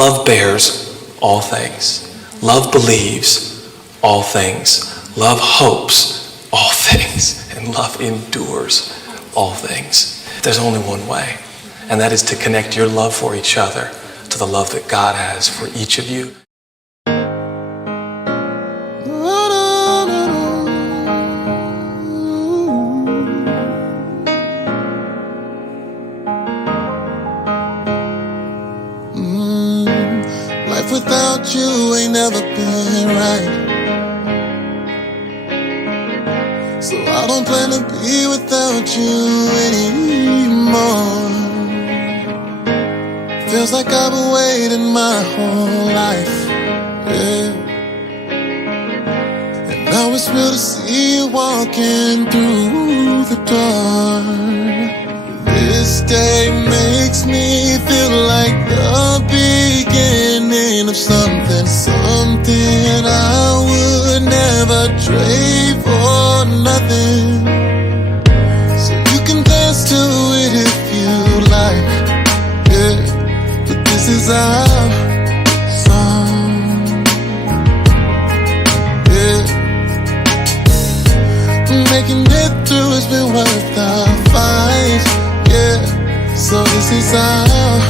Love bears all things. Love believes all things. Love hopes all things. And love endures all things. There's only one way, and that is to connect your love for each other to the love that God has for each of you. Life without you ain't never been right, so I don't plan to be without you anymore. Feels like I've been waiting my whole life, yeah. And now it's real to see you walking through the door. This day makes me feel like the beginning of something, something I would never trade for nothing. So you can dance to it if you like, yeah. But this is our song, yeah. Making it through has been worth our fight, yeah. So this is our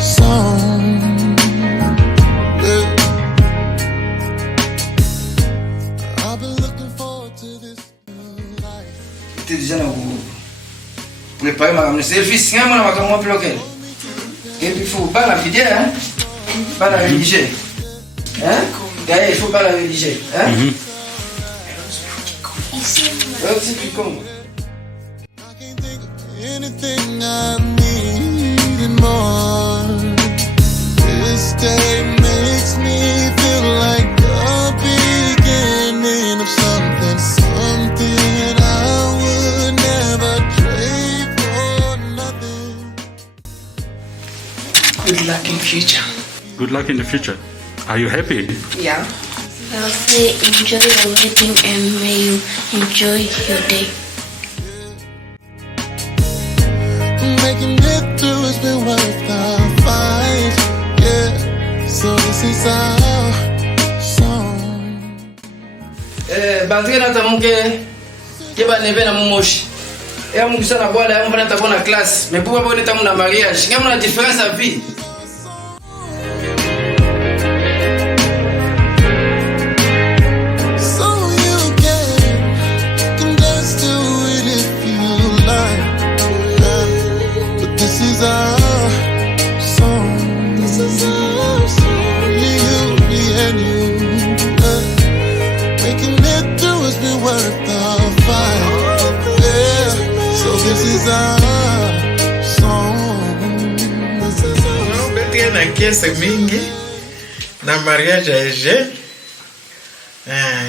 song, yeah. I've been looking forward to this new life. T'es déjà dans le préparer ma caméra. C'est le fils, c'est moi qui m'a bloqué. Et puis il faut pas la vider, hein? Pas la rédiger. Hein? Il faut pas la rédiger, hein? C'est plus con. Anything I need and more. This day makes me feel like the beginning of something, something I would never trade for nothing. Good luck in future. Good luck in the future. Are you happy? Yeah. I'll say enjoy your wedding and may you enjoy your day. Making it through has been worth our fight, yeah. So this is our song. Batterie na tamuke ke ba neve na momoshi. Ya mungisa na bwala ya mbana tabona classe. Mais pourquoi pas neta na mariage? Ngam na différence à vie. So you can dance to it if you like, yeah. But this is our song. This is our song. You, me and you, yeah. Making it through has been worth our fight, yeah. So this is our song. This is our song. Betia na kiasi mingi na mariage à Ege.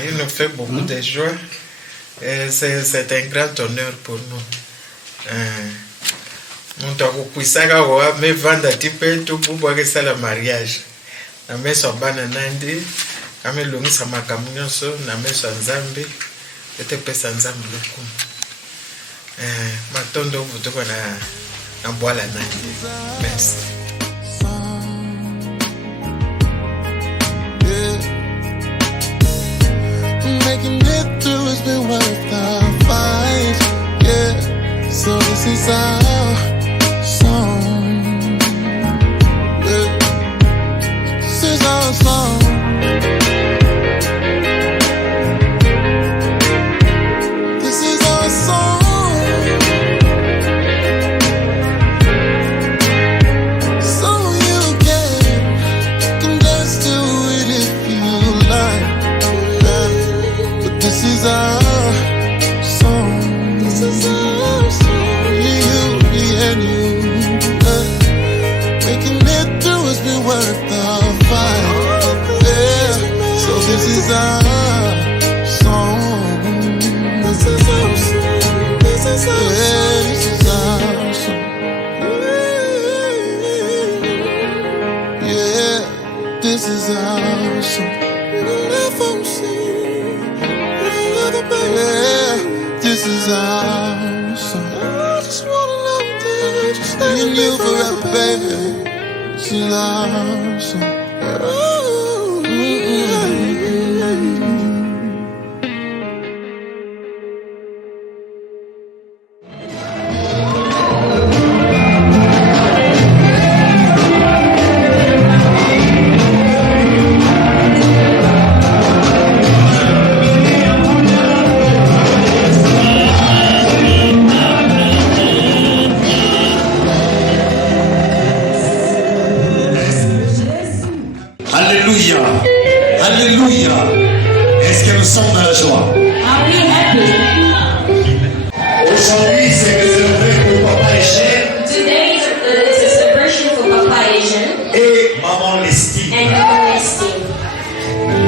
Il nous fait beaucoup de joie. C'est un grand honneur pour nous. Muntu akukwisaka wa mevanda tipetu bubwakisa la mariage. Na meso bana nandi amelungisa makamu nyonso na meso nzambe ete pesa nzambe lokumu. Matondo vutuko na bwala nandi. Merci. Making it through has been worth our fight, yeah. So this is our song, yeah. This is our song. This is our song. So you can dance to it if you like, yeah. But this is our song. This is our song. You, me and you, yeah. Making it through has been worth our fight, yeah. So this is our song. This is our song. This is our song. Yeah, this is our song. Yeah, this is our song. I just wanna know that. Me and you forever, baby. she loves him. Alléluia. Alléluia. Est-ce que nous sommes dans la joie? Are we happy? Aujourd'hui, c'est réservé pour Papa Eugène Today is a celebration for Papa Asian et Maman Lestine. and Mama Ernestine.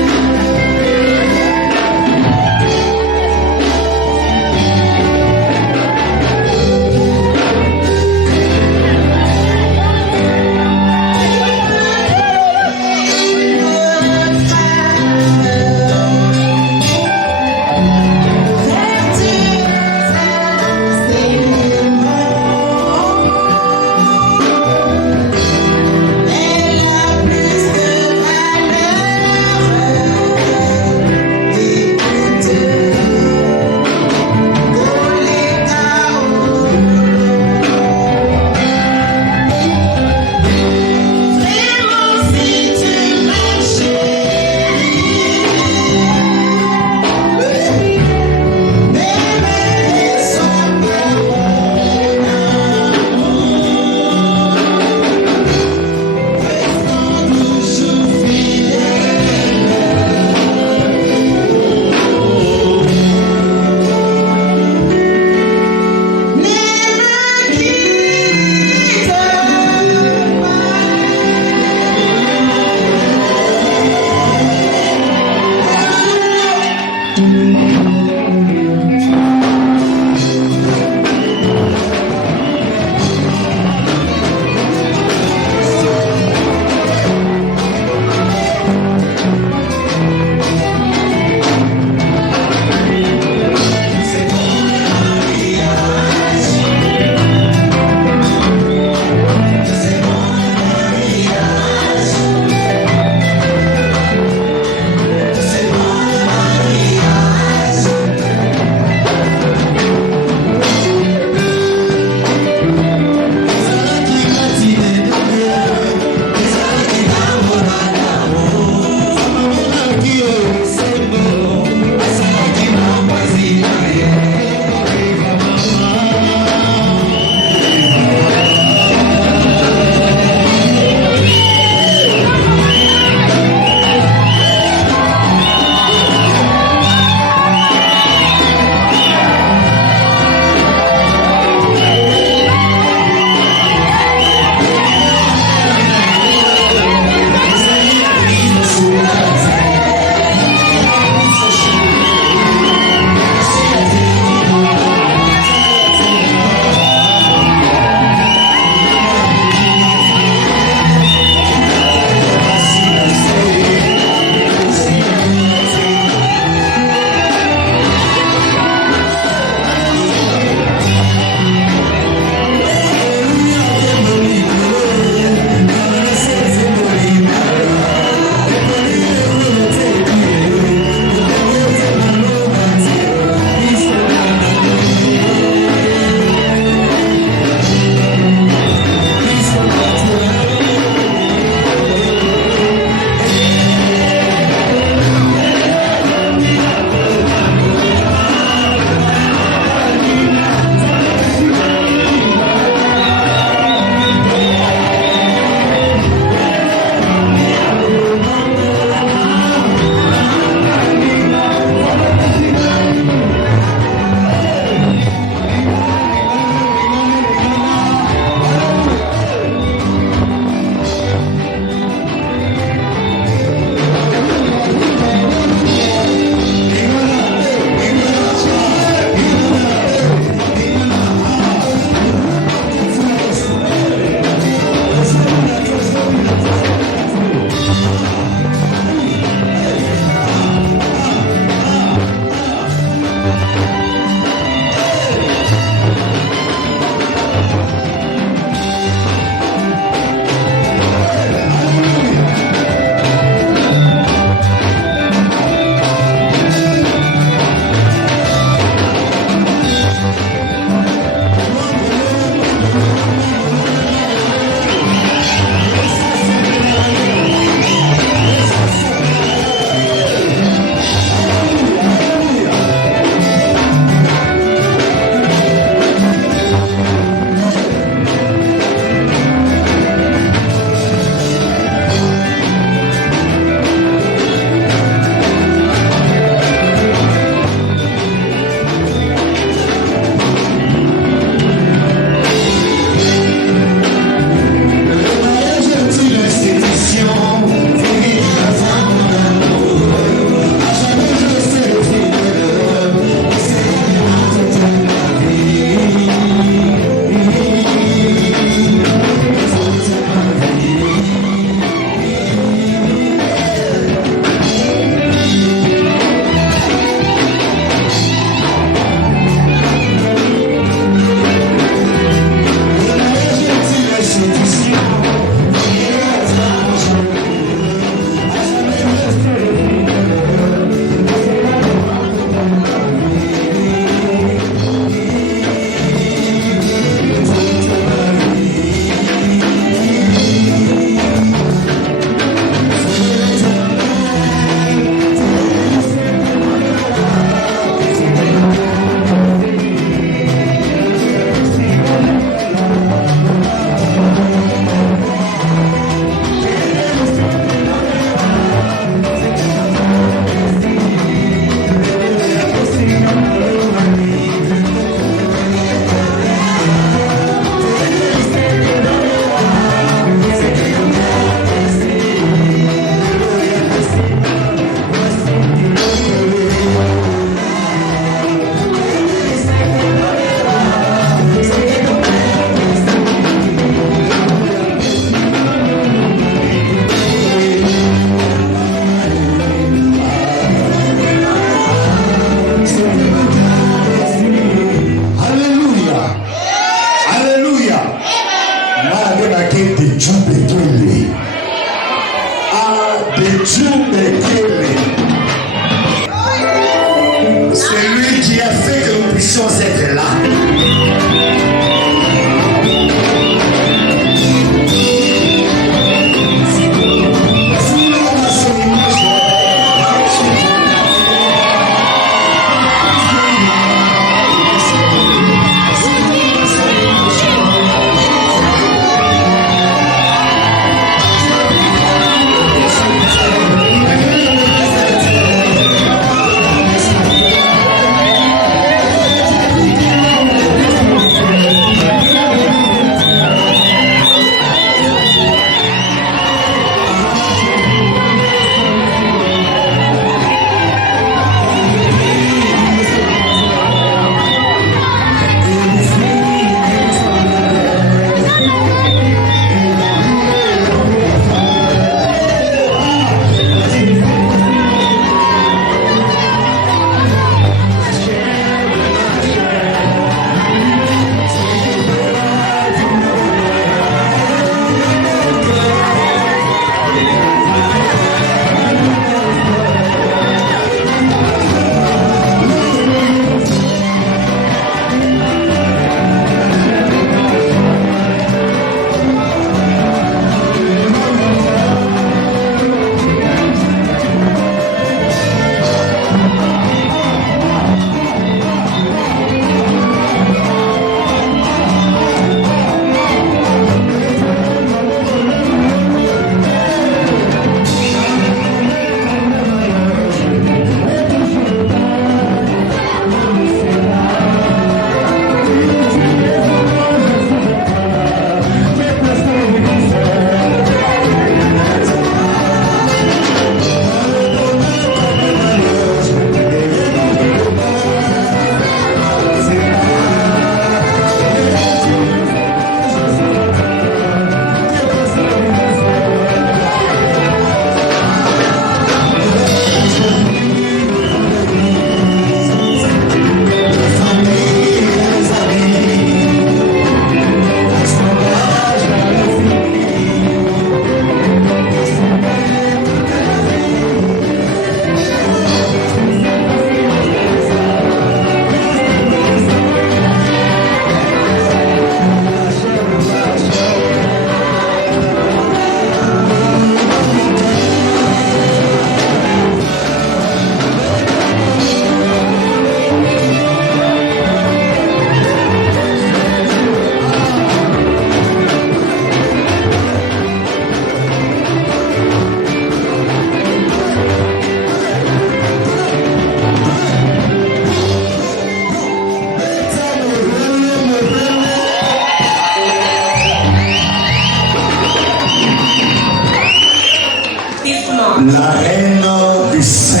la reine du 5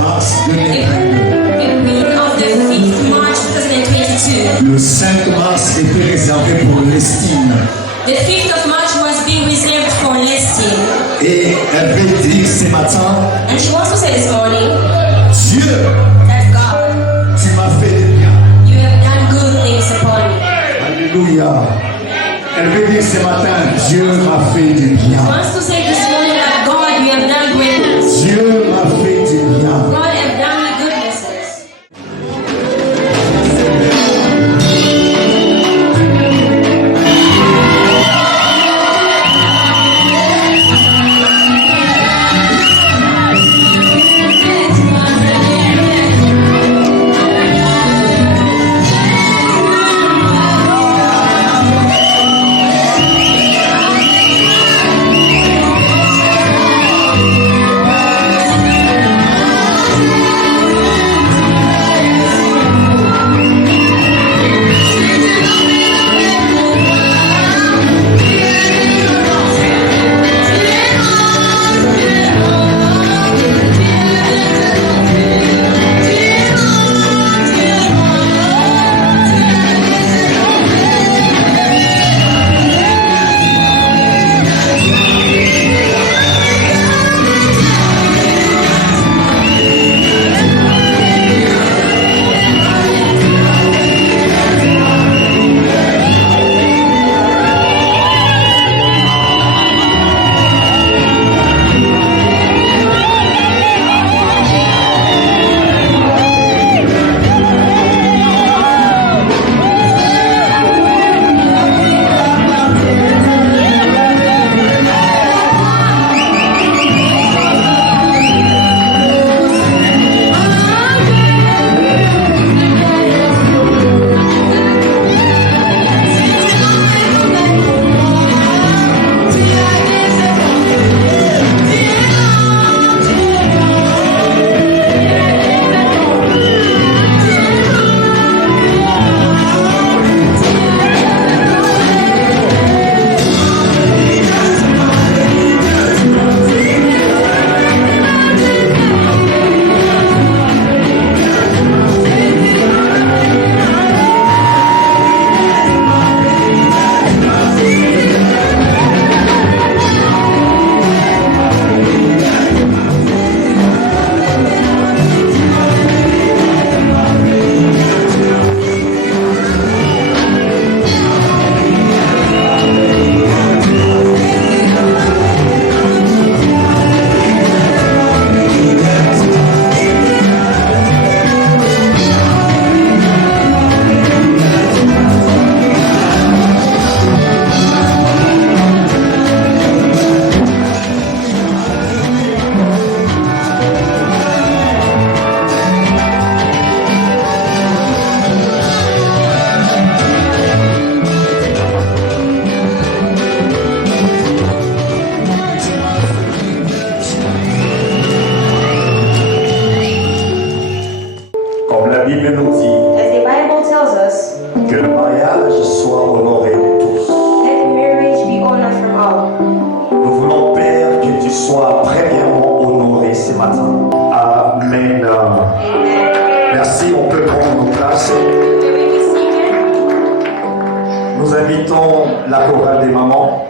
mars 2022. The queen of the 5th March 2022. Le 5 mars était réservé pour l'estime. The 5th of March was being reserved for Lestine. Et elle veut dire ce matin, And she wants to say this morning Dieu, that God, tu m'as fait du bien. you have done good things upon me. Alléluia. Elle veut dire ce matin, Dieu m'a fait du bien. She wants to say this morning that God, you have done great things. Dieu m'a fait du bien. God have done me goodnesses. Comme la Bible nous dit, As the Bible tells us, que le mariage soit honoré de tous. let marriage be honored from all. Nous voulons, Père, que tu sois premièrement honoré ce matin. Amen. Amen. Merci, on peut prendre nos places. May we be seated? Nous invitons la chorale des mamans.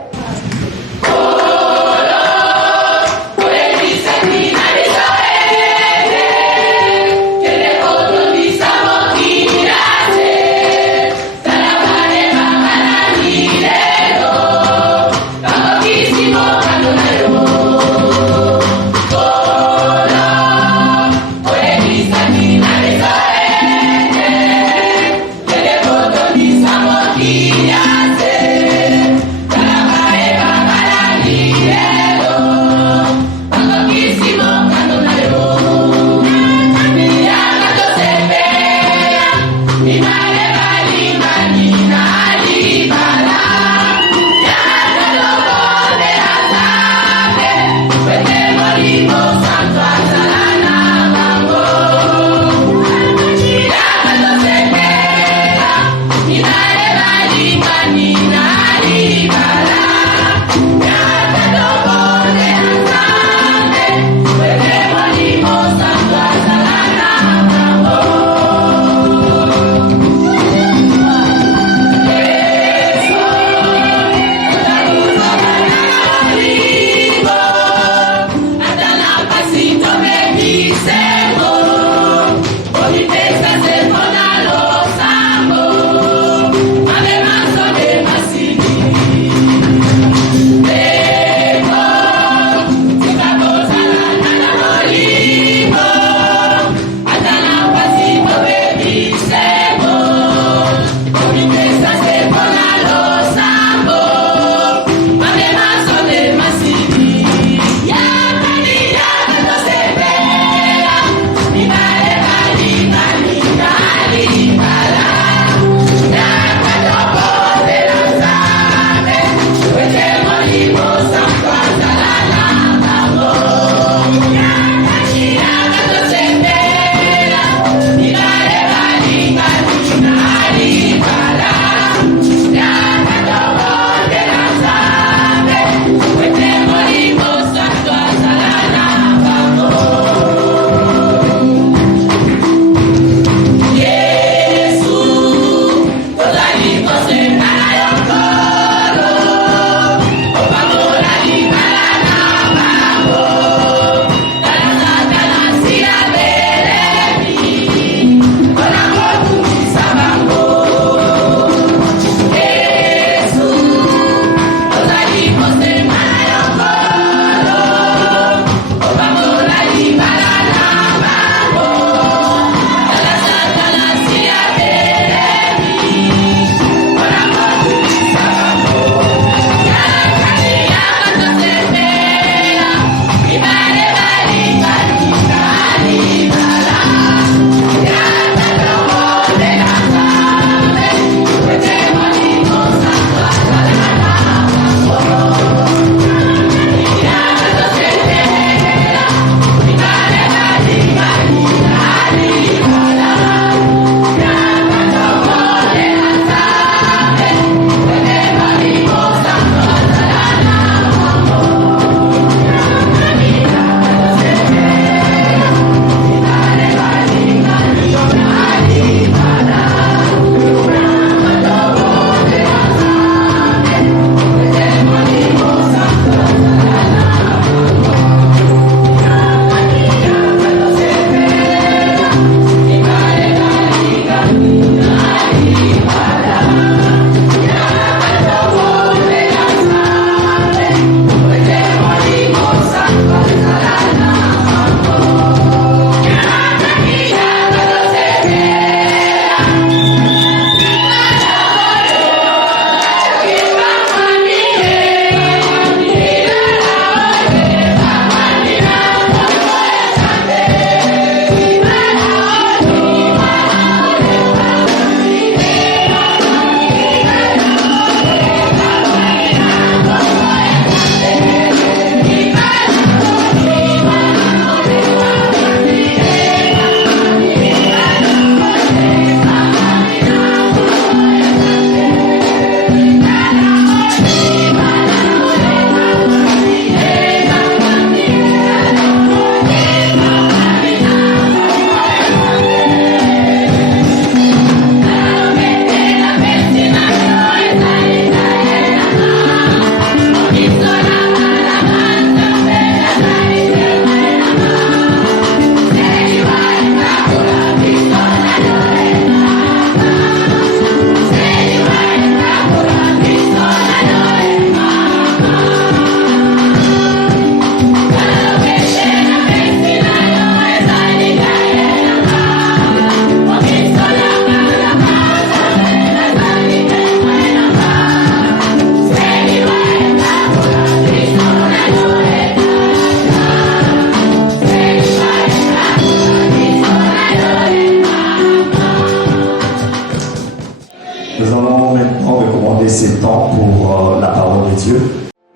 yeux.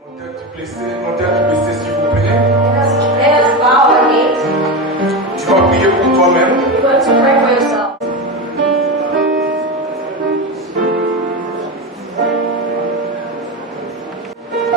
Mon tête blessée, s'il vous plaît. Let us bow our heads. Tu vas prier pour toi-même. You're going to pray for yourself.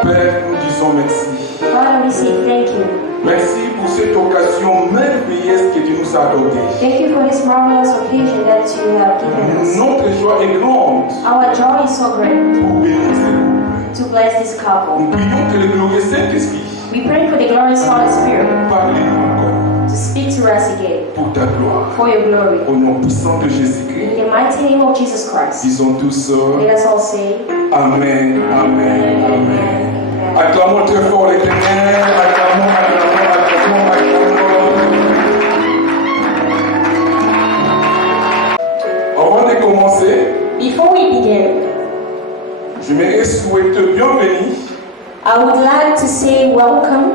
Père, nous disons merci. Father, we say thank you. Merci pour cette occasion merveilleuse que tu nous as donnée. Thank you for this marvelous occasion that you have given us. Notre joie est grande Our joy is so great pour bénir ce couple. to bless this couple. Nous prions que le glorieux Saint-Esprit We pray for the glorious Holy Spirit parle-nous encore to speak to us again pour ta gloire. for your glory. Au nom puissant de In Jésus-Christ, the mighty name of Jesus Christ. disons tous Let us all say, Amen, Amen, Amen. Amen. Acclamons très fort l'Éternel. Acclamons, acclamons, acclamons, acclamons. Avant de commencer, Before we begin, je me souhaite bienvenue I would like to say welcome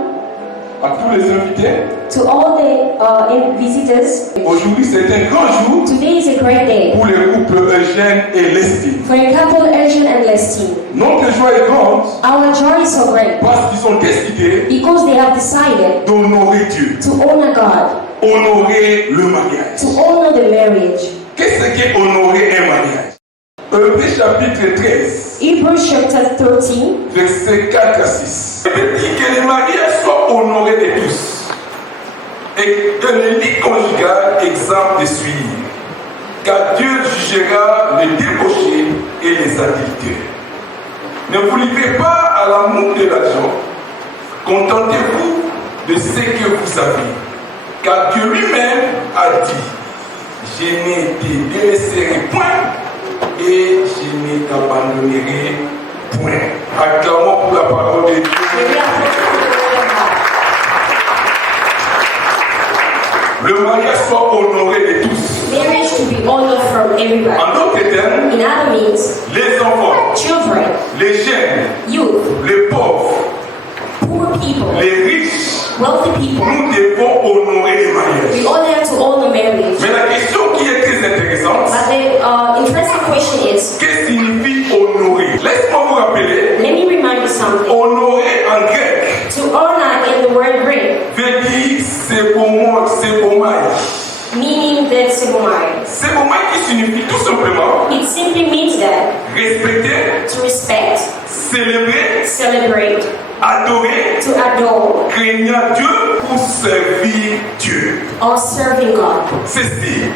à tous les invités. to all the visitors. Aujourd'hui, c'est un grand jour Today is a great day pour les couples Eugène et Lestine. for the couple Eugene and Lestine. Notre joie est grande Our joy is so great parce qu'ils ont décidé because they have decided d'honorer Dieu, to honor God, honorer le mariage. to honor the marriage. Qu'est-ce qu'est honorer un mariage? Hébreux chapitre 13, Hebrews chapter 13, versets 4 à 6. Il dit que les mariages soient honorés de tous et que le lit conjugal exempt de suivre, car Dieu jugera les débauchés et les adultères. Ne vous livrez pas à l'amour de l'argent, contentez-vous de ce que vous avez, car Dieu lui-même a dit: je ne te délaisserai point et je ne t'abandonnerai point. Acclamons pour la parole de Dieu. Le mariage soit honoré de tous. marriage to be honored from everybody. En d'autres termes, In other means, les enfants, children, les jeunes, youth, les pauvres, poor people, les riches, wealthy people, nous devons honorer les mariages. we all have to honor marriage. Mais la question qui est très intéressante, But the interesting question is, qu'est-ce que signifie honorer? Laisse-moi vous rappeler, let me remind you something. honorer en grec To honor in the word Greek, veut dire sebomai. meaning that Sebomai. Sebomai qui signifie tout simplement It simply means that respecter, to respect, célébrer, celebrate, adorer, to adore, craignant Dieu pour servir Dieu. or serving God. Ceci,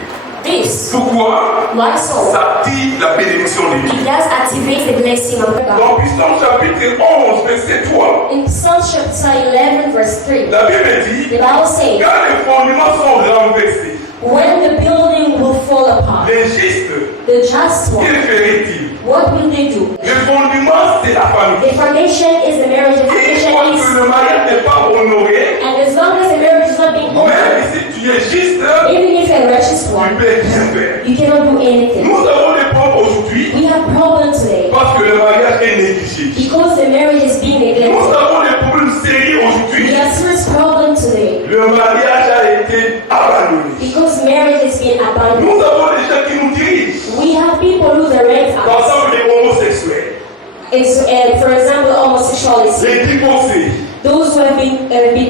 This, pourquoi why so? ça attire la bénédiction de Dieu. It does activate the blessing of God. Dans Psaume chapitre 11, verset 3, In Psalm chapter 11, verse 3, la Bible dit, the Bible says, quand les fondements sont renversés, when the building will fall apart, les justes, the just one, que ferait-il? what will they do? Le fondement, c'est la famille. The foundation is the marriage. The Une foundation fois que is, le mariage n'est pas honoré, and as long as the marriage is not being honored, même si tu es juste, even if you're a righteous tu one, peux rien faire. you cannot do anything. Nous avons des problèmes aujourd'hui We have problems today parce que le mariage est négligé. because the marriage is being Nous neglected. avons des problèmes sérieux We aujourd'hui. have serious problems today Le mariage a été abandonné. because marriage is being abandoned. Nous avons des gens qui nous dirigent. We have people who direct Par us. exemple, les homosexuels, It's, for example, homosexuality. les divorcés. Those who have been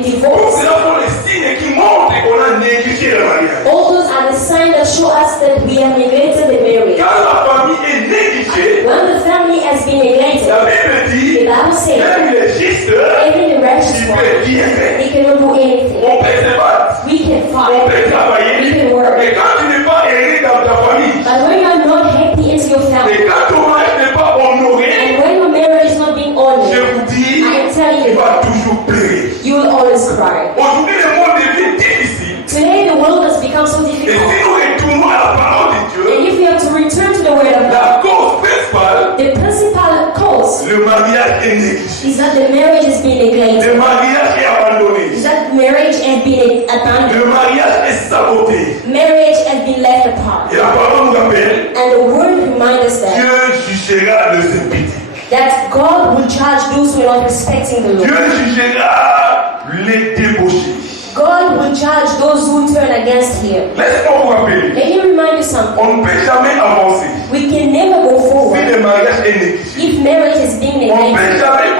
Tous divorced. cela sont les signes qui montrent qu'on a négligé le mariage. All those are the signs that show us that we have neglected the marriage. Quand la famille est négligée, When the family has been neglected, la Bible the dit, Bible says, même les justes, even the righteous tu one, peux rien faire. they cannot do anything. On peut se battre, We can on fight, peut travailler, we can work. mais quand tu n'es pas aidé dans ta famille, But when you are not happy into your et family, quand ton mariage n'est pas honoré, and when your marriage is not being je honored, vous dis, I am telling il you, va toujours pleurer. you will always cry. Aujourd'hui, le monde devient difficile. Today the world has become so Et si difficult. nous retournons à la parole de Dieu, And if we have to return to the word of God, la cause principale, the principal cause le mariage est négligé. is that the marriage is being neglected. Le mariage est abandonné. Is that marriage has been abandoned. Le mariage est saboté. Marriage has been left apart. Et la parole nous rappelle, And the word reminds us that, Dieu jugera les impies. that God will judge those who are not respecting the Dieu Lord. jugera les débauchés. God will judge those who turn against Him. Laisse-moi vous rappeler, Let me remind you something. on ne peut jamais avancer We can never go si forward le mariage est négligé. if marriage is being On ne peut neglected. jamais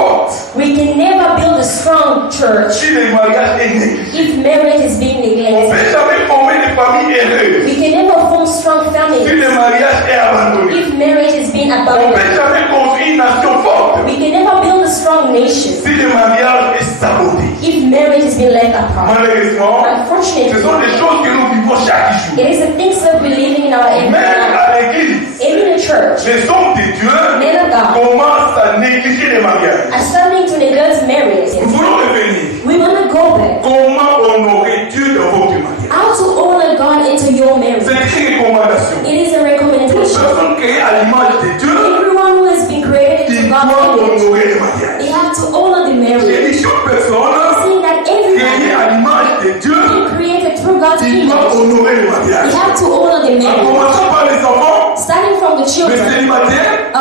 forte We can never build a strong church si le mariage est négligé. if marriage is being On ne neglected. peut jamais former des familles heureuses We can never form strong si families le mariage est abandonné. if marriage is being On ne abandoned. peut jamais construire une nation forte We can never build a strong nation si le mariage est saboté. if marriage has been left apart. Malheureusement, Unfortunately, ce sont des choses que nous vivons chaque jour. it is the things that we're living in our everyday Même life. à l'église, Even in church, les hommes de Dieu men of God commencent à négliger les mariages. are starting to neglect marriage. Nous voulons revenir. We want to go back. Comment honorer Dieu dans votre mariage? How to honor God into your marriage. C'est une recommandation. It is a Toute recommendation. personne créée à l'image de Dieu, Everyone who has been created il into doit God's image, honorer le mariage. they have to honor the J'ai marriage. dit toute personne Seeing that créée everyone à l'image de Dieu, been created through God's il doit image, honorer le they mariage. have to honor the En marriage. commençant par les enfants, Starting from the les children, célibataires,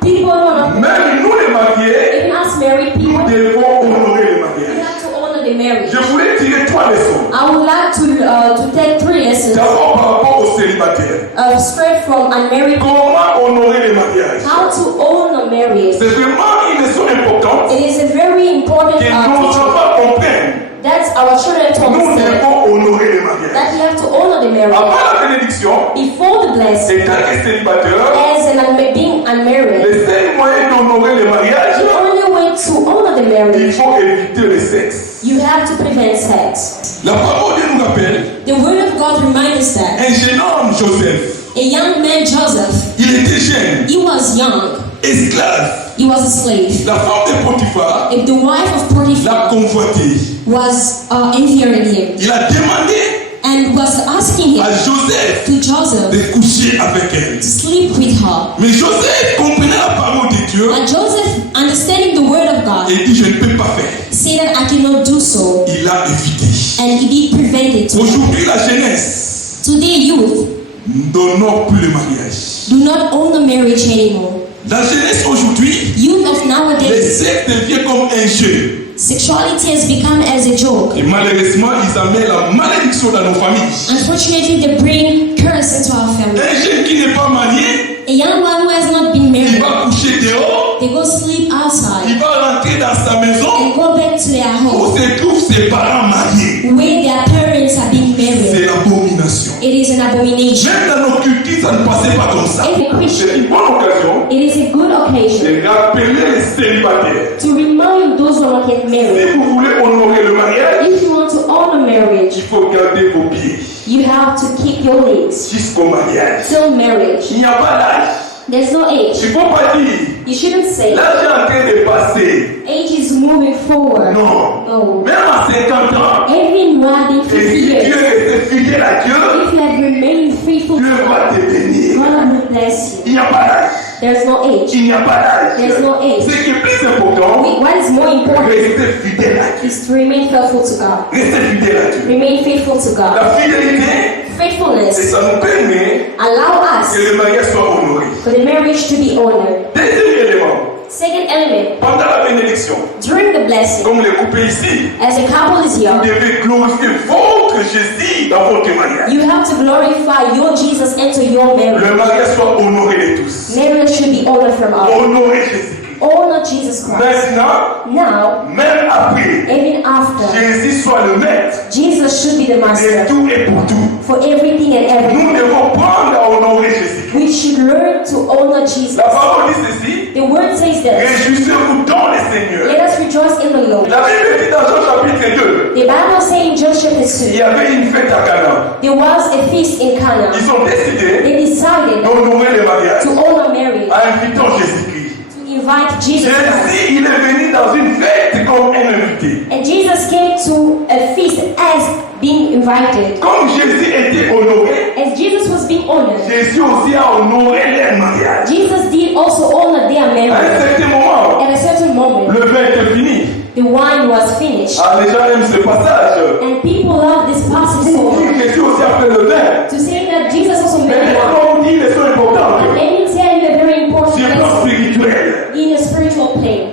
people who are not même nous les mariés, even us married nous people, devons honorer le we mariage. have to honor the marriage. Je voulais tirer 3 leçons. I would like to take 3 lessons D'abord par rapport aux célibataires. straight from unmarried people. Comment honorer le mariage? How to honor marriage. C'est vraiment une leçon importante It is a very important que nos teaching. enfants comprennent. That's our children to Nous understand. devons honorer le mariage. That we have to honor the marriage. Avant la bénédiction, Before the blessing, étant que célibataire, as being unmarried, le seul moyen d'honorer le mariage, the only way to honor the il marriage, faut éviter le sexe. you have to prevent sex. La parole de Dieu nous rappelle The word of God reminds us that un jeune homme, Joseph. a young man, Joseph, Il était jeune, he was young, esclave. he was a slave. La femme de Potiphar If the wife of Potiphar l'a convoité. was envying him Il a demandé and was asking à him Joseph to Joseph de coucher avec elle. to sleep with her. Mais Joseph comprenait la parole de Dieu But Joseph, understanding the word of God, et dit je ne peux pas faire. said that I cannot do so, Il a évité. and he did prevent it. Aujourd'hui, la jeunesse Today, youth n'honore plus le mariage. do not honor marriage anymore. La jeunesse aujourd'hui, Youth of le nowadays, sexe devient comme un jeu. sexuality has become as a joke. Et malheureusement, ils amènent la malédiction dans nos familles. Unfortunately, they bring curse into our family. Un jeune qui n'est pas marié, A young one who has not been il married, va coucher dehors, they go sleep outside il va rentrer dans sa maison and go back to their home où se trouvent ses parents mariés. where their parents have been C'est married. l'abomination. It is an abomination. Même dans nos cultures, ça ne passait pas comme ça. Every C'est Christian, une bonne occasion it is a good occasion de rappeler les célibataires. to remind those who are not yet married. Si vous voulez honorer le mariage, If you want to honor marriage, il faut garder vos pieds you have to keep your legs jusqu'au mariage. till marriage. Il n'y a pas d'âge. There's no age. Il ne faut pas dire, You shouldn't say l'âge est en train de passer. age is moving forward. Non. No. Même à 50 ans, Every more than 50 et si Dieu years, est fidèle à Dieu, if you have remained faithful to Dieu va God, te bénir. God will bless you. Il n'y a pas d'âge. There's no age. Il n'y a pas d'âge. There's no age. Ce qui est plus important, What is more important rester fidèle à Dieu. is to remain faithful to God. Rester fidèle à Dieu. Remain faithful to God. La fidélité, et Faithfulness ça nous permet allow us que le mariage soit honoré. for the marriage to be honored. Deuxième élément, Second element, pendant la bénédiction, during the blessing, comme les couples ici, as a couple is vous young, devez glorifier votre Jésus dans votre mariage. you have to glorify your Jesus into your marriage. Le mariage soit honoré de tous. Marriage should be honored from all. Honorer Jésus. Honor Jesus Christ. Maintenant, Now, même après, even after, Jésus soit le maître Jesus should be the de master tout et pour tout. for everything and everything. Nous devons prendre à honorer Jésus. We should learn to honor Jesus. La parole dit ceci, The word says this. réjouissez-vous dans le Seigneur. Let us rejoice in the Lord. La Bible dit dans Jean chapitre 2, The Bible says in John chapter il 2, y avait une fête à Cana. there was a feast in Cana. Ils ont décidé They decided d'honorer le mariage to honor Mary, en invitant Jésus-Christ. to invite Jesus Christ. Jésus, il est venu dans une fête comme un invité. And Jesus came to a feast as being invited. Comme Jésus était honoré, As Jesus was being honored, Jésus aussi a honoré leur mariage. Jesus did also honor their À un marriage. certain moment, At a certain moment, le vin était fini. the wine was finished. Ah, les gens aiment ce passage. And people love this passage so Pour dire much. que Jésus aussi a fait le vin. To say that Jesus also Mais made wine. comme on dit, les choses importantes. And let me tell you a very important Sur le plan lesson spirituel. in a spiritual plane.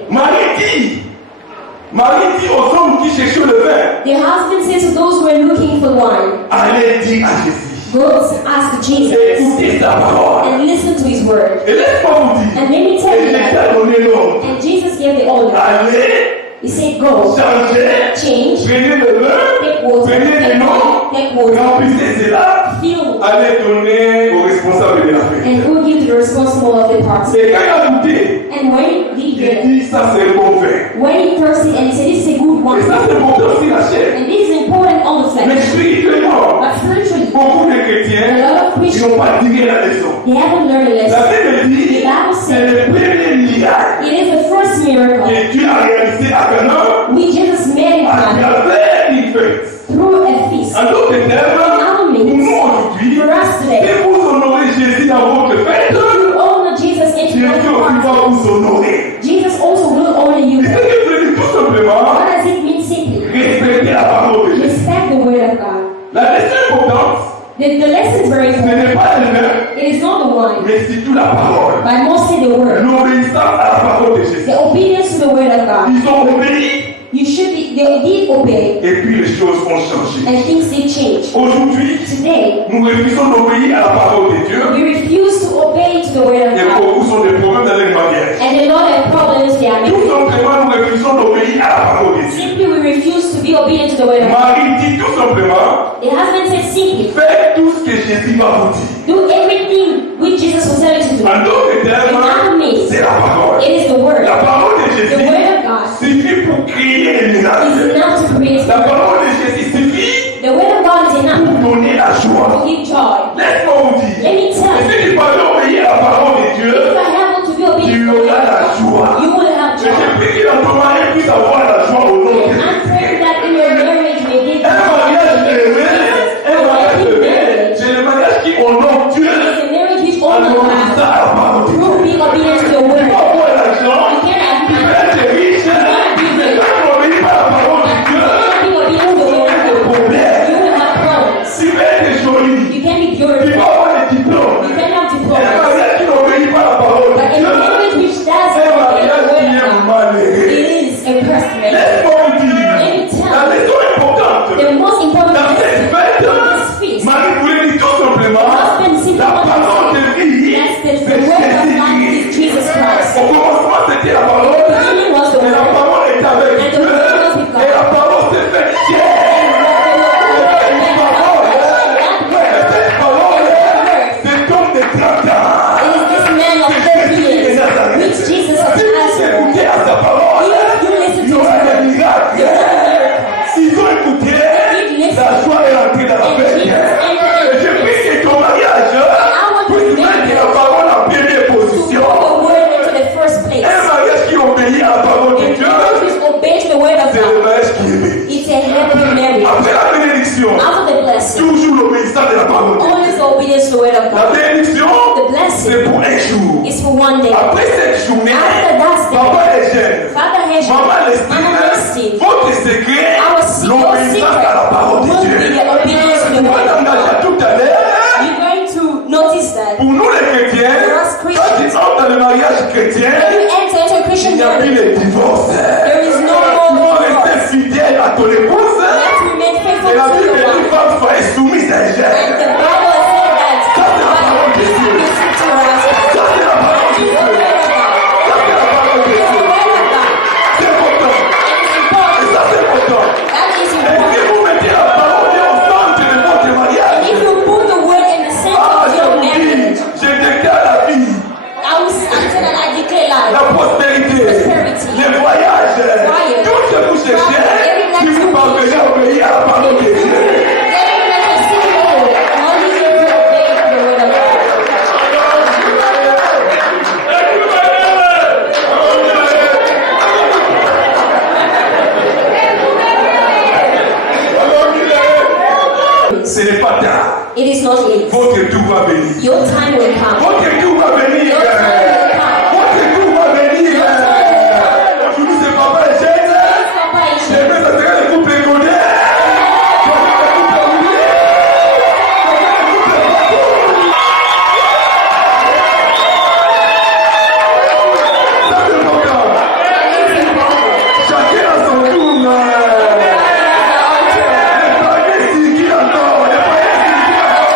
Marie dit aux hommes qui cherchaient le vin, The husband says to those who are looking for wine, allez dire à Jésus, go ask Jesus écoutez sa parole. and listen to his word. Et laisse-moi vous dire, And let me tell et you Jésus that. a donné l'ordre. And Jesus gave the older. Allez, He said, go, changez, change, prenez le vin, take water, prenez take les noms, water, take water, remplissez cela, fill, allez donner aux responsables de la fête. and go give to the responsible of the party. Et quand il a goûté, And when he il did, dit ça c'est un bon vin. when he thirsted and he said, this is a good Et one. ça c'est important aussi la chair. And this is important on the Mais flesh. spirituellement, But spiritually, beaucoup de a chrétiens, lot of ils Christians, n'ont pas tiré la leçon. they haven't learned a La lesson. Bible dit, c'est le premier miracle It is the first miracle que Dieu a réalisé à Canaan which Jesus made in à Canaan travers une fête. through a feast. En d'autres termes, pour nous aujourd'hui, For us today, si vous honorez Jésus dans votre fête, you honor Jesus into Dieu your aussi va heart. vous honorer. Jesus also will honor you. Et ce que je dis tout simplement, What does it mean simply? respecter la parole de Jésus. Respect the word of God. La leçon importante, The lesson is very ce important. n'est pas le vin, It is not the wine, mais surtout la parole. but mostly the word. L'obéissance à la parole de Jésus. The obedience to the word of God. Ils ont obéi You should be, they did obey, et puis les choses ont changé. and things did change. Aujourd'hui, Today, nous refusons d'obéir à la parole de Dieu we refuse to obey to the word of et God. beaucoup sont des problèmes dans les mariages. And a lot of problems they are Tout making. simplement, nous refusons d'obéir à la parole de Dieu. Simply, we refuse to be obedient to the word of God. Marie dit tout simplement, The husband said simply, faites tout ce que Jésus va vous dire. do everything which Jesus was telling you to do. En d'autres termes, c'est la parole. It is the word. La parole de The Jésus word of God suffit pour créer les miracles. is enough to create. La parole de Jésus suffit The word of God is pour enough donner la joie. to give joy. Laisse-moi vous dire, Let me tell you, si tu vas obéir à la parole de if Dieu, you are able to be obedient tu to the word auras la of God, joie. you will have Mais je joy. prie que dans ton mariage puisse avoir la joie au nom de And Jésus. I'm praying that in your marriage may give Un mariage heureux, un mariage heureux, c'est le mariage qui honore Dieu It's a marriage which en honors obéissant God à la parole de Dieu. through being obedient to the Tu word. peux avoir l'argent, You can have tu peux money, être riche, mais quand tu n'obéis pas à la parole de Dieu, you can be obedient to the tu word auras of des God. problèmes. You will have problems. Si tu es joli, You can be tu peux beautiful. avoir des diplômes. You can have Un diplomas. mariage qui n'obéit pas à la parole de But in Dieu, a marriage which does un obey the mariage qui word est of God, malheureux. it is a cursed marriage. Laisse-moi vous dire, Let me tell la you, leçon importante the most important dans cette lesson fête, in this feast, Marie voulait dire tout simplement, husband simply la parole de vie, that's c'est the word of God Jésus-Christ. is Jesus Christ. Au commencement, c'était la parole, The beginning was the et la word, parole était avec and the Dieu, word was with God. et la parole s'est faite chair. C'est comme des 30 ans. It is this man of 30 years, which Jesus has Si vous asked for. écoutez à sa parole, If you listen il y to aura his des word, miracles. you will have miracles. S'ils ont écouté, la joie est entrée dans la fête. Et je prie que ton mariage puisse mettre la parole en première To position. put the word into the first place. Un mariage qui obéit à la parole de And Dieu, marriage which obeys the word of c'est le God. mariage qui est béni. It's a happy marriage. Après la bénédiction, After the blessing, toujours l'obéissance de la parole de Dieu. always the obedience to the word of La God. bénédiction, The blessing c'est pour un jour. is for one day. Après cette journée, After that day, papa est jeune. Father has Maman Mama l'estime. Christine, Votre secret, our secret l'obéissance à la parole de will Dieu. be the obedience to the On word va of t'engager God. tout à l'heure. You're going to notice that Pour nous les chrétiens, For us Christians, quand ils entrent dans le mariage chrétien, when you enter into a il Christian n'y a plus marriage, de divorce. there is no Tu more dois divorce. rester fidèle à ton épouse. You have to remain faithful Et la to Bible your dit wife. femme soit soumise à And the elle. Bible said that wife is submissive to her husband. Ça c'est la parole de It's the Dieu. word of God. Ça c'est la parole de It's Dieu. the word of God. C'est important. And it's Et important. ça c'est important. That is Et si important. vous mettez la parole au centre de votre And mariage, if you put the word in the center ah, of je your vous dis, marriage, je déclare la vie, I will say that I declare la life, prospérité, prosperity, les voyages, voyage, tout ce que vous cherchez, si vous parvenez à obéir à la parole de Dieu. everything that you're seeking for, only if you obey the word of God. Ce n'est pas tard. It is not late. Votre tour va venir. Your time will come. Votre tour va venir. Your time will come. Votre tour va venir. Aujourd'hui, c'est papa et jeune. Papa is J'ai here. vu ça serait le couple écodé. Ça, c'est important. Chacun a son tour. Les païens ici qui attendent. Les païens ici qui attendent.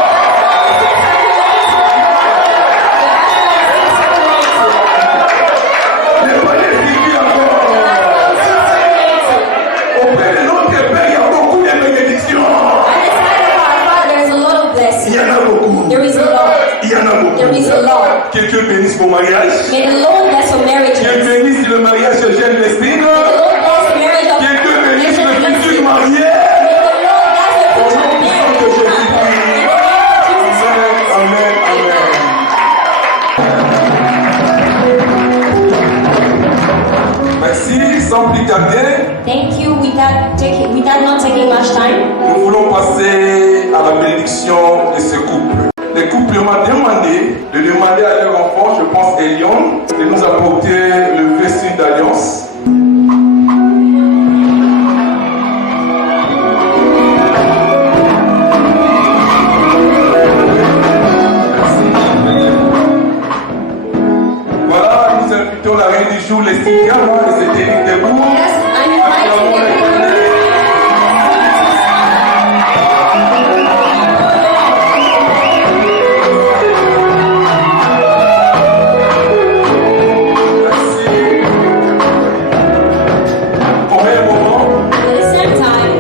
vos mariages. May the Lord bless your marriages. Dieu bénisse le mariage de Jeanne Lestine. May the Lord bless the marriage of Que Dieu bénisse le futur May marié. the Lord bless the future marriage. Amen, amen. Merci, sans plus tarder, Thank you. Without not taking much time, nous voulons passer à la bénédiction de ce couple. Le couple m'a demandé de demander à leur enfant, je pense Elion, de nous apporter le vestige d'alliance. Voilà, nous invitons la reine du jour, les Stigama, et c'est Eric Debout. yes, I'm inviting everyone. Au même moment, At the same time,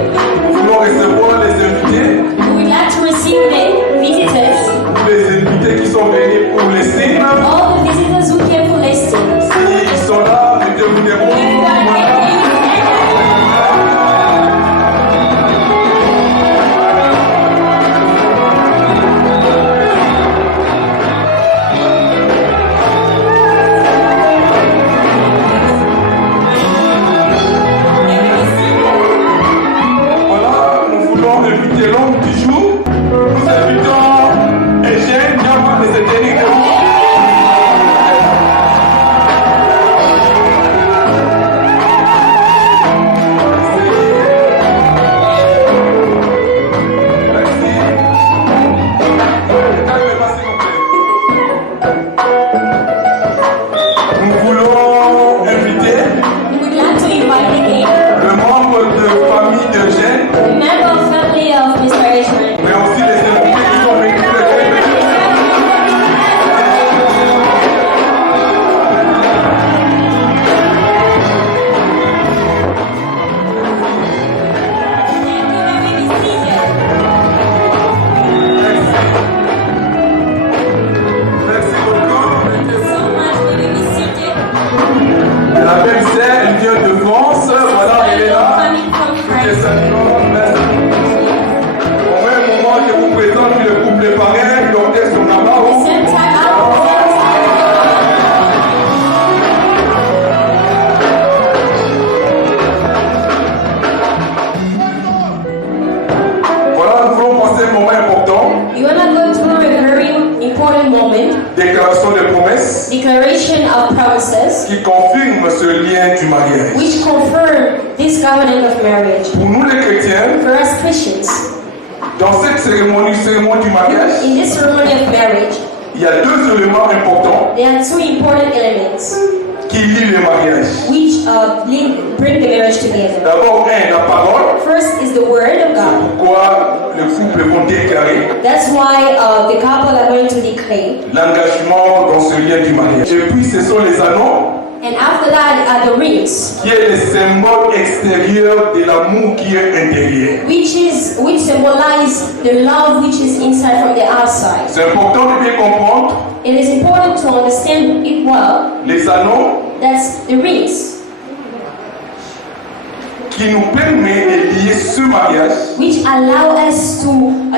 nous voulons recevoir les invités, we would like to receive the visitors, les invités qui sont venus pour les signes. all the visitors who came for listings. S'ils sont là, mettez-vous debout. If you are ready, stand Voilà, nous voulons inviter l'homme du jour. Nous invitons Eugène Diamant et c'est Eric Debout. Nous voulons inviter we would like to invite again le membre de famille d'Eugène, the member of family of Mr. Edgeman. mais aussi les invités qui sont venus de Merci beaucoup. La belle-sœur, elle vient de France. Voilà, elle est là. Les saluons. Merci. Au même moment, je vous présente le couple pareil, l'orchestre Namao. Voilà, nous voulons passer un moment important. You want to go through a very important moment, Déclaration de promesses declaration of promises, qui confirme ce lien du mariage. which confirm this covenant of marriage. Pour nous les chrétiens, For us Christians, dans cette cérémonie du mariage, in this ceremony of marriage, il y a deux éléments importants there are two important elements qui lient le mariage. which bring the marriage together. D'abord, la parole. First is the word of God. Pourquoi le couple vont déclarer That's why the couple are going to declare. l'engagement dans ce lien du mariage. Et puis, ce sont les anneaux And after that are the rings, qui est le symbole extérieur de l'amour qui est intérieur. which symbolize the love which is inside from the outside. C'est important de bien comprendre It is important to understand it well. les anneaux That's the rings, qui nous permet de lier ce mariage which allow us to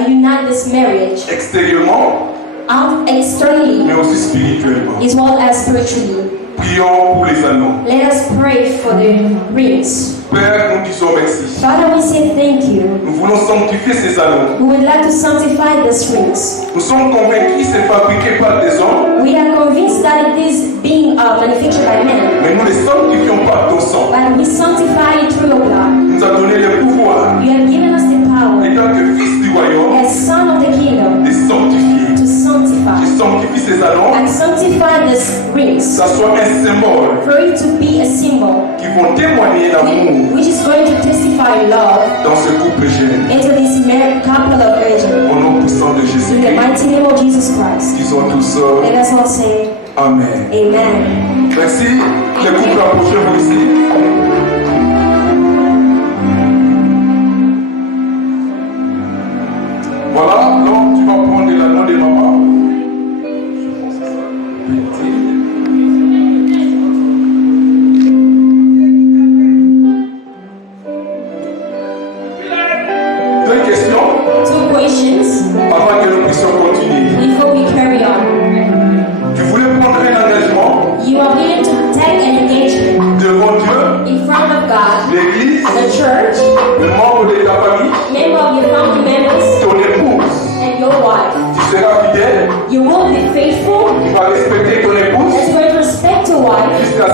unite this marriage extérieurement, out externally mais aussi spirituellement. as well as spiritually. Prions pour les anneaux. Let us pray for the rings. Père, nous disons merci. Father, we say thank you. Nous voulons sanctifier ces anneaux. We would like to sanctify these rings. Nous sommes convaincus que c'est fabriqué par des hommes, We are convinced that it is being manufactured by men, mais nous ne les sanctifions pas ton sang. but we sanctify it through your blood. Tu nous as donné le pouvoir, You have given us the power, en tant que fils du royaume, as son of the kingdom, de sanctifier. to sanctify. Je sanctifie ces anneaux, And sanctify these que rings ça soit un symbole for it to be a symbol qui vont témoigner l'amour which is going to testify love dans ce couple jeune. into this couple of virgins. Au nom puissant de In the Jésus-Christ, mighty name of Jesus Christ. disons tous Let us all say Amen. amen. Merci. Le couple approchez-vous ici. Voilà, donc tu vas prendre l'anneau de maman. Petit.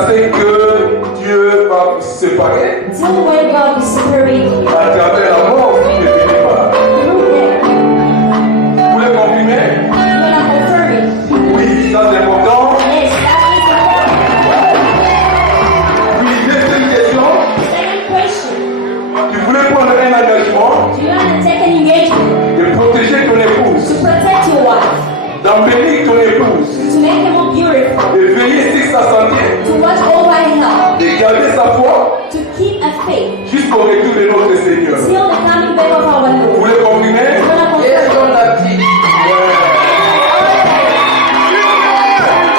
ce que Dieu va vous séparer Till when God will separate you. à travers la mort qui ne finit pas. Through death. Vous voulez confirmer? You wanna confirm it? Oui, ça c'est important. Yes, that is important. Oui, deuxième question. Second question. Tu voulais prendre un engagement Do you want to take an engagement de protéger ton épouse, to protect your wife? d'embellir ton épouse, To make her more beautiful? de veiller sur sa santé, To watch over her health? de garder sa foi To keep a faith? jusqu'au retour de notre Seigneur. Till the coming back of our Vous Lord? voulez confirmer? You wanna Et confirm on a dit,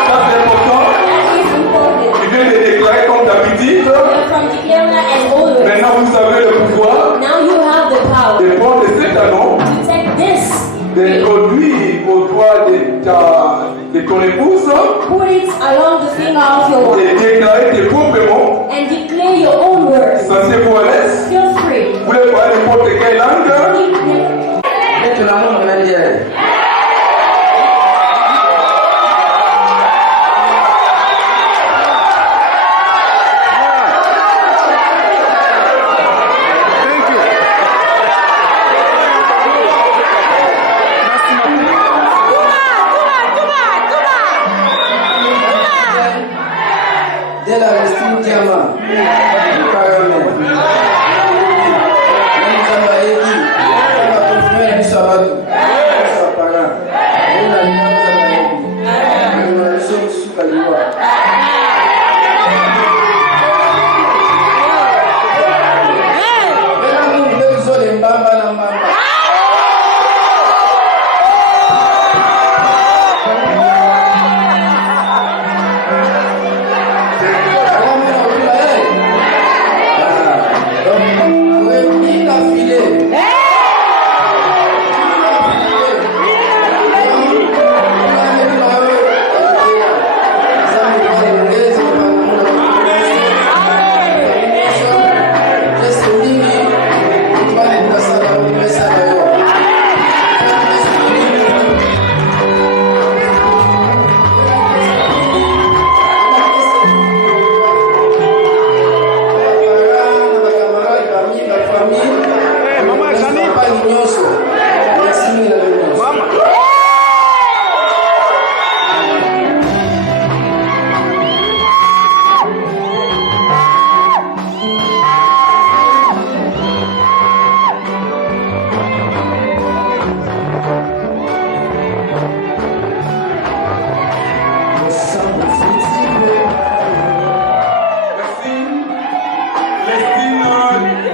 Ça c'est important. That is important. Tu viens de déclarer comme d'habitude. You're from declaring that as always. Maintenant vous avez le pouvoir Now you have the power de prendre cet anneau, to take this, d'introduire au doigt de ton épouse put it along the finger of your wife, et déclarer tes propres mots. and declare your own words. Sentez-vous à l'aise? Feel free. Vous voulez parler n'importe quelle langue? mettez la main en arrière. Dès la restine diamant, carrément. Même ça va aider. On va continuer à Shabbat. Ça va pas. Et la lumière, ça va aider. Nous sommes sous la loi. Maintenant, nous voulons besoin de mbamba na mbamba.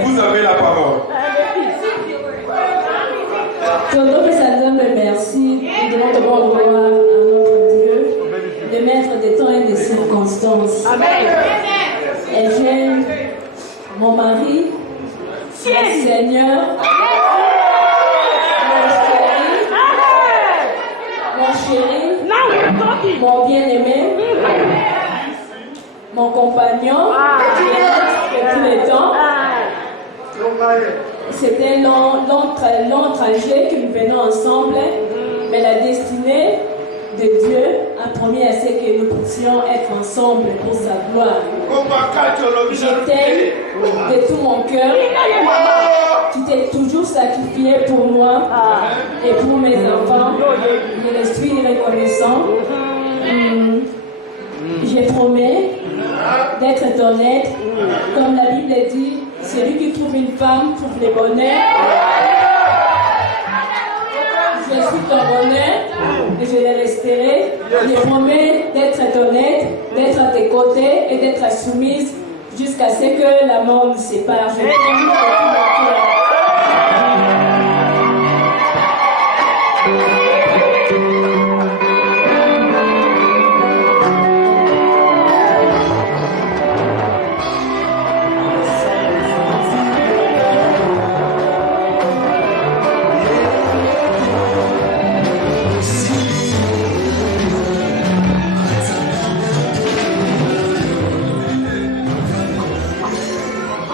Vous avez la parole. Tonton Saddam, merci. Nous devons te rendre gloire à notre Dieu de mettre des temps et des circonstances. Et j'aime mon mari, mon Seigneur, mon chéri, mon bien-aimé, mon compagnon, de tous les temps. C'était un long trajet que nous venons ensemble, mais la destinée de Dieu a promis à ce que nous puissions être ensemble pour sa gloire. Je t'aime de tout mon cœur. Tu t'es toujours sacrifié pour moi et pour mes enfants. Je le suis reconnaissant. J'ai promis d'être honnête. Comme la Bible dit, celui qui trouve une femme trouve le bonheur. Je suis ton bonheur et je le resterai. Je promets d'être honnête, d'être à tes côtés et d'être soumise jusqu'à ce que la mort nous sépare. Je t'aime de tout mon cœur.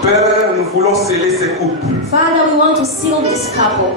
Père, nous voulons sceller ces couples. Father, we want to seal this couple.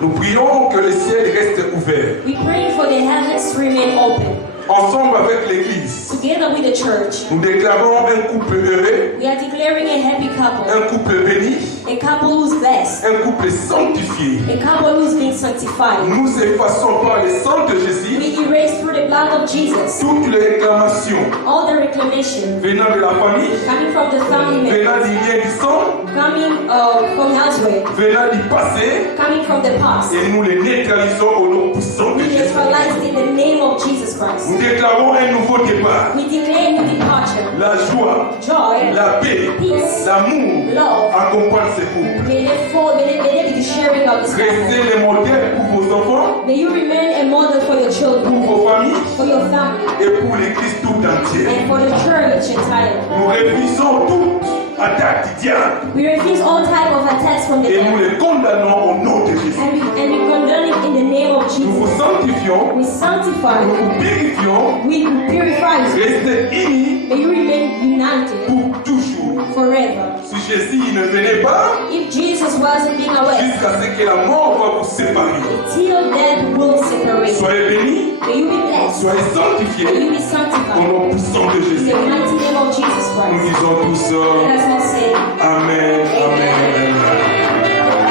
Nous prions que le ciel reste ouvert. We pray for the heavens to remain open. ensemble avec l'Église, together with the church, nous déclarons un couple heureux, we are declaring a happy couple, un couple béni, a couple who's blessed, un couple sanctifié. a couple who's been sanctified. Nous effaçons par le sang de Jésus We erase through the blood of Jesus toutes les réclamations all the reclamation venant de la famille, coming from the family venant members, du lien du sang, coming from elsewhere, venant du passé, coming from the past. et nous les neutralisons au nom puissant de We Jésus. neutralize in the name of Jesus Christ. Nous déclarons un nouveau départ. We declare new departure, La joie, joy, la paix, peace, l'amour love. accompagnent ces couples. May they be the sharing of this couple. Restez les modèles pour vos enfants, May you remain a model for your pour children, vos familles for your family, et pour l'Église tout entière. and for the church entirely. Nous refusons toute attaque du diable We refuse all type of attacks from the et nous devil, les condamnons au nom de Jésus. and we condemn it in the name of Nous vous Jesus. sanctifions, We sanctify, nous vous purifions, we purify you. restez unis May you remain united pour toujours. forever. Si Jésus ne venait pas, If Jesus wasn't being away, jusqu'à ce que la mort va vous séparer. till death will separate. Soyez bénis, May you be blessed. soyez May sanctifiés you be au sanctified. nom puissant de In Jésus. the mighty name of Jesus Nous Christ. disons tous Let us all say, Amen, Amen, Amen.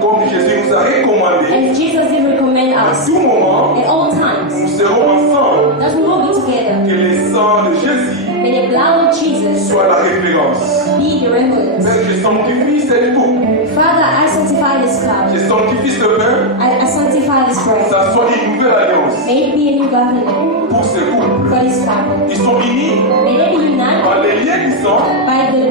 Comme Jésus nous a recommandé, as Jesus did recommend à us tout moment, at all times, nous serons ensemble. that we will be together. Que le sang de Jésus May the blood of Jesus soit la référence. be the reference. Père, je sanctifie cette coupe. Father, I sanctify this Je cup. sanctifie ce pain. I sanctify this bread. Ça soit une nouvelle alliance May it be a new covenant pour ce couple. for this couple. Ils sont unis May they be united par les liens du sang by the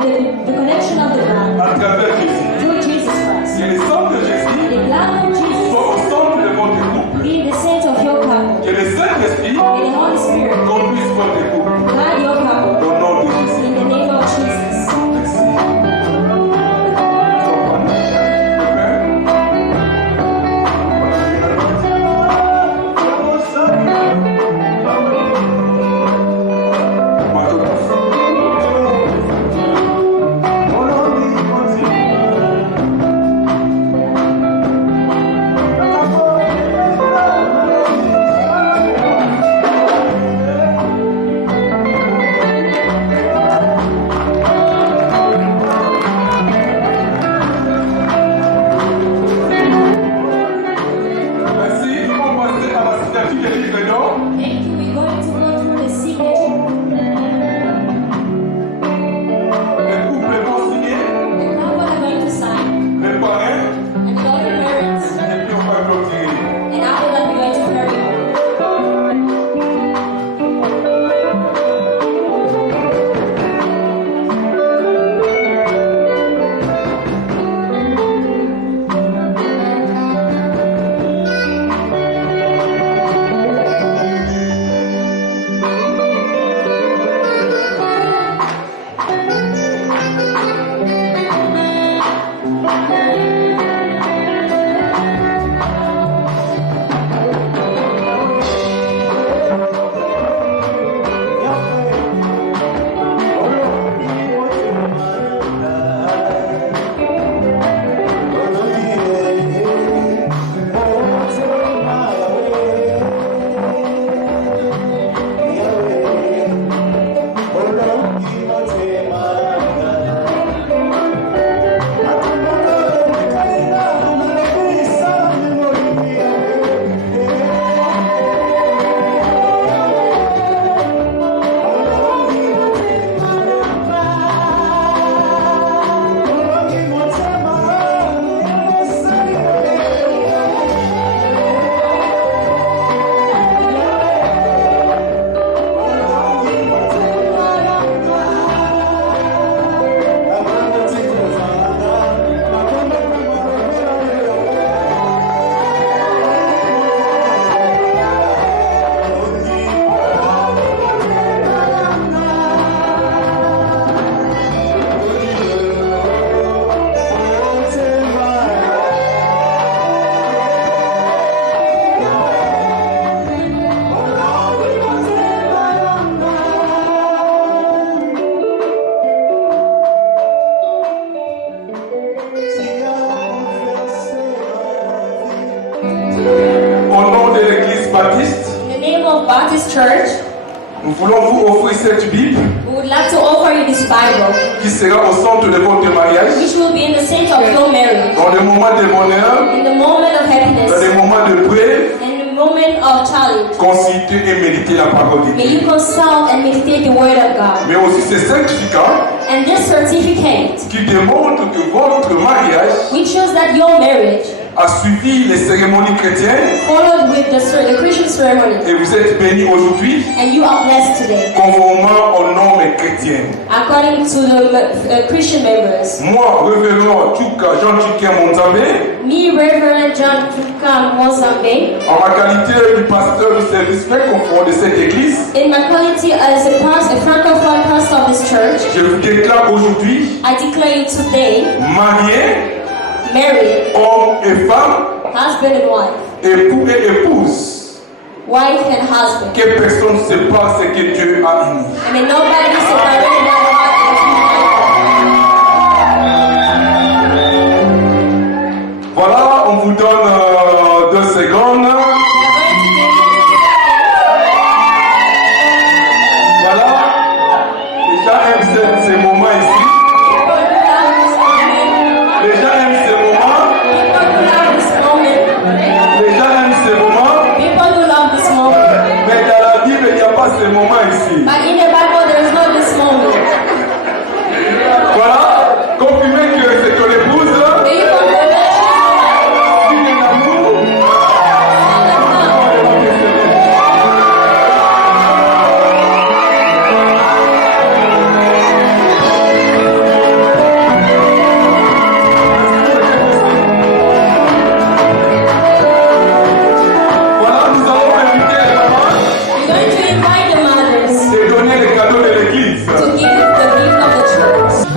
connection of the blood à travers Jésus. through Jesus Christ. Que le sang de Jésus The blood of Jesus soit au centre de votre couple. be the center of your couple. Que le Saint-Esprit May the Holy Spirit conduise votre couple. guide your couple Au nom de Jésus. in the name of Jesus. Merci. about this church, nous voulons vous offrir cette Bible we would like to offer you this Bible, qui sera au centre de votre mariage, which will be in the center of your marriage, dans les moments de bonheur, in the moment of dans happiness, les moments de paix. and the moment of challenge. Consulter et méditer la parole de May Dieu. you consult and meditate the Word of God. Mais aussi ce certificat And this certificate, qui démontre que votre mariage which shows that your marriage a suivi les cérémonies chrétiennes followed with the Christian ceremony, et vous êtes bénis aujourd'hui and you are blessed today, conformément aux normes chrétiennes. according to the Christian members. Moi, révérend Jean-Tuquin Monzabé, Me, Reverend John Tukam Mozambe, en ma qualité du pasteur du service fait confort de cette église, in my quality as a francophone pastor of this church, je vous déclare aujourd'hui, I declare you today, mariés, married, hommes et femmes, husband and wife, époux et épouses, wife and husband. que personne ne sépare ce que Dieu a uni. And may nobody be separated by God. Voilà, on vous donne 2 secondes. Voilà, les gens aiment ces moments ici. Les gens aiment ces moments. Les gens aiment ces moments. Mais dans la Bible, il n'y a pas ces moments ici. But in the Bible, there is no this moment. Voilà, confirmez que c'est ton épouse. May you confirm that Signe d'amour. Voilà, nous allons inviter les mamans we're going to invite the mothers et donner les cadeaux de l'église. to give the gift of the church.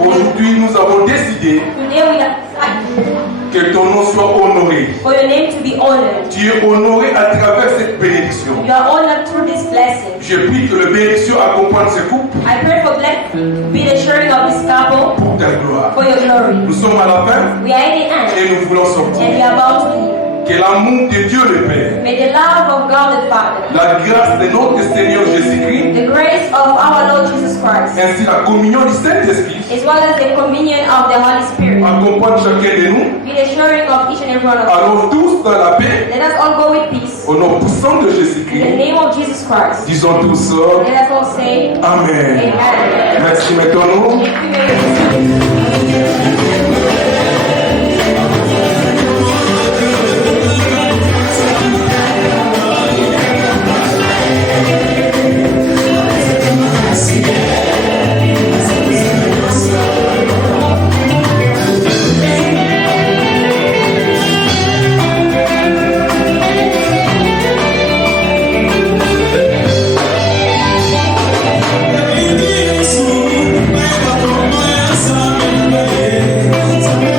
Aujourd'hui, nous avons décidé Today we have decided que ton nom soit honoré. for your name to be honored. Tu es honoré à travers cette bénédiction. You are honored through this blessing. Je prie que la bénédiction accompagne ce couple. I pray for black be the sharing of this couple pour ta gloire. for your glory. Nous sommes à la fin We are in the end et nous voulons sortir. and we are about to leave. Que l'amour de Dieu le Père, May the love of God the Father, la grâce de notre Seigneur Jésus-Christ, the grace of our Lord Jesus Christ, ainsi la communion du Saint-Esprit as well as the communion of the Holy Spirit, accompagne chacun de nous. be the sharing of each and every one of us. Allons tous dans la paix, Let us all go with peace. au nom puissant de In the Jésus-Christ. name of Jesus Christ. Disons tous Let us all say, Amen. Amen. Merci, mettons-nous. Thank you, Mary. Yesu, wewe kwa moyo sana mbele.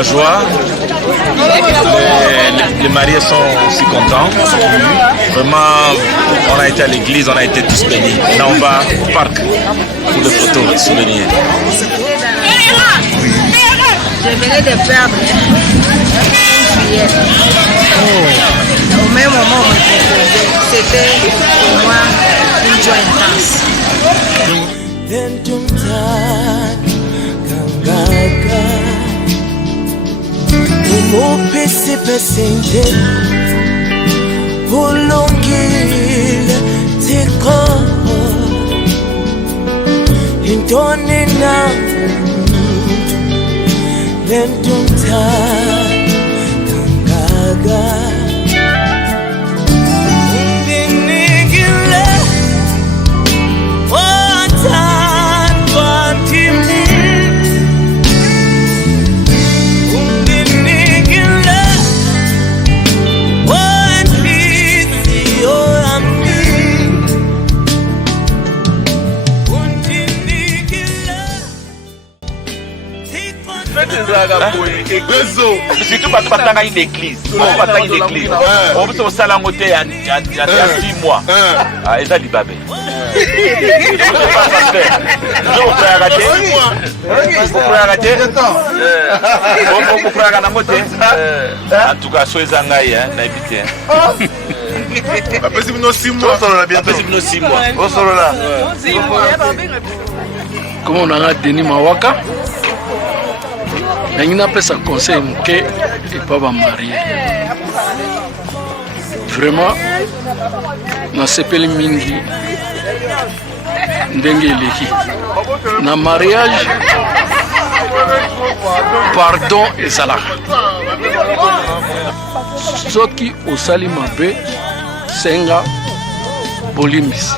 la joie. Les mariés sont aussi contents. Vraiment, on a été à l'église, on a été tous bénis. Là, on va au parc pour les photos, les souvenirs. Je venais de perdre hier. Au même moment, c'était pour moi une joie intense. Surtout parce qu'on a une église. On peut se salamoter à 6 mois. Et ça, dit babé. Vous pouvez arrêter. En tout cas, soyez en aïe, n'habitez. Comment on a Denis Mawaka? Il n'y a pas de conseil et pas de marié. Vraiment, na sepeli mingi ndenge eleki. Na mariage, pardon ezalaka. Soki osali mabe senga bolimbisi.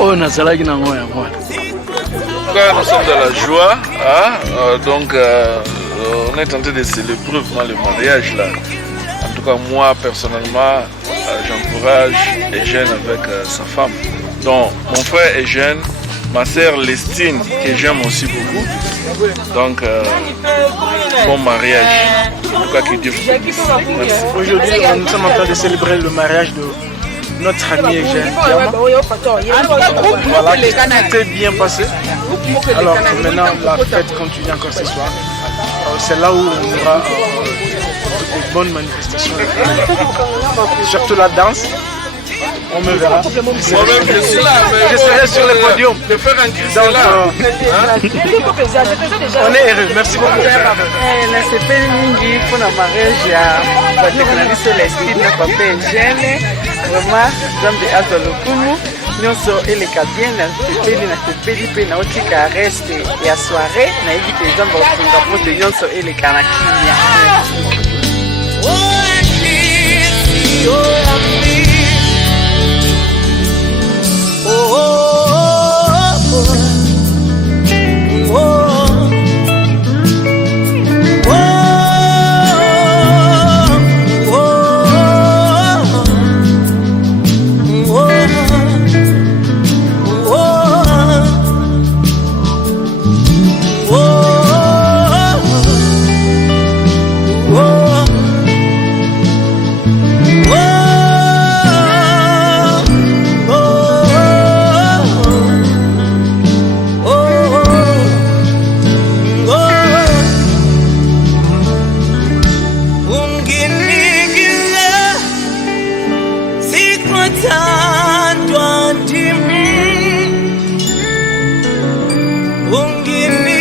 Oyo nazalaki nango ya mwana. Nous sommes dans la joie, hein? Donc on est en train de célébrer vraiment le mariage là. En tout cas moi personnellement j'encourage Eugène avec sa femme. Donc mon frère Eugène, ma sœur Lestine que j'aime aussi beaucoup. Donc bon mariage. En tout cas que Dieu vous bénisse. Aujourd'hui nous sommes en train de célébrer le mariage de notre ami Eugène. Voilà, tout est bien passé. Alors maintenant la fête continue encore ce soir. C'est là où on aura de bonnes manifestations. Surtout la danse. On me verra. Je serai sur le podium. Donc, on est heureux. Merci beaucoup. La sepeli mingi pour la mariage ya Patrick Célestine na papa Eugène. Vraiment, Zambi azo lokumu. Nyonso eleka bien na sepeli pe na otika reste ya soirée na yebi ke Zambi otunga pote nyonso eleka na kimia. Ungini